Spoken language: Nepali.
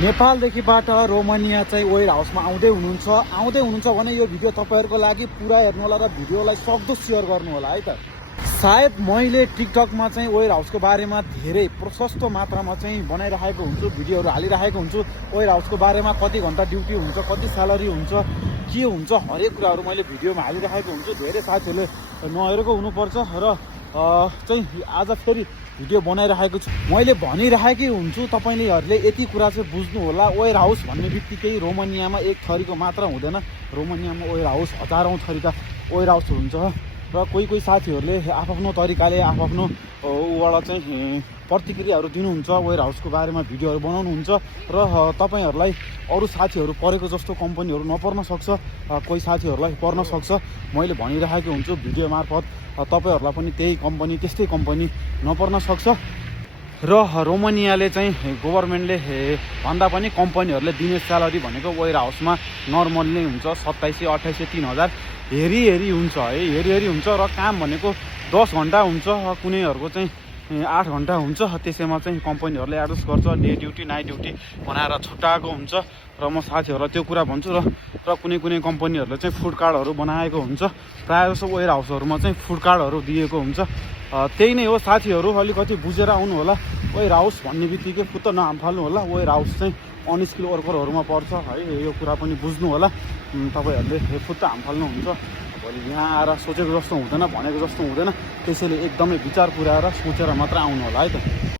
नेपालदेखिबाट रोमानिया चाहिँ वेयर हाउसमा आउँदै हुनुहुन्छ भने यो भिडियो तपाईँहरूको लागि पुरा हेर्नु होला र भिडियोलाई सक्दो सेयर गर्नु होला है त। सायद मैले टिकटकमा चाहिँ वेयर हाउसको बारेमा धेरै प्रशस्त मात्रामा चाहिँ बनाइरहेको हुन्छु, भिडियोहरू हालिरहेको हुन्छु। वेयर हाउसको बारेमा कति घन्टा ड्युटी हुन्छ, कति स्यालेरी हुन्छ, के हुन्छ, हरेक कुराहरू मैले भिडियोमा हालिरहेको हुन्छु। धेरै साथीहरूले नहेरेको हुनुपर्छ र चाहिँ आज फेरि भिडियो बनाइरहेको छु। मैले भनिरहेकै हुन्छु, तपाईँहरूले यति कुरा चाहिँ बुझ्नु होला। वेयर हाउस भन्ने बित्तिकै रोमानियामा एक थरीको मात्र हुँदैन, रोमानियामा वेयर हाउस हजारौँ थरीका वेयर हाउसहरू हुन्छ र कोही साथीहरूले आफ्नो तरिकाले आफ्नो उबाट चाहिँ प्रतिक्रियाहरू दिनुहुन्छ, वेयर हाउसको बारेमा भिडियोहरू बनाउनुहुन्छ र तपाईँहरूलाई अरू साथीहरू परेको जस्तो कम्पनीहरू नपर्न सक्छ, कोही साथीहरूलाई पर्न सक्छ। मैले भनिरहेको हुन्छु भिडियो मार्फत, तपाईँहरूलाई पनि त्यस्तै कम्पनी नपर्न सक्छ। र रोमानियाले चाहिँ गभर्मेन्टले भन्दा पनि कम्पनीहरूले दिने स्यालेरी भनेको वेयर हाउसमा नर्मल नै हुन्छ, 2700, 2800, 3000 हेरी हुन्छ है, हेरी हुन्छ। र काम भनेको 10 घन्टा हुन्छ, कुनैहरूको चाहिँ 8 घन्टा हुन्छ। त्यसैमा चाहिँ कम्पनीहरूले एडजस्ट गर्छ, डे ड्युटी नाइट ड्युटी बनाएर छुट्याएको हुन्छ। र म साथीहरूलाई त्यो कुरा भन्छु। र कुनै कम्पनीहरूले चाहिँ फुड कार्डहरू बनाएको हुन्छ, प्रायः जसो वेयर हाउसहरूमा चाहिँ फुड कार्डहरू दिएको हुन्छ। त्यही नै हो साथीहरू, अलिकति बुझेर आउनु होला। वेयर हाउस भन्ने बित्तिकै फुत्त नहाल्नु होला, वेयर हाउस चाहिँ अनस्किल वर्करहरूमा पर्छ है, यो कुरा पनि बुझ्नु होला। तपाईँहरूले फुत्त हाल्नुहुन्छ, भोलि यहाँ आएर सोचेको जस्तो हुँदैन, भनेको जस्तो हुँदैन। त्यसैले एकदमै विचार पुऱ्याएर सोचेर मात्र आउनु होला है त।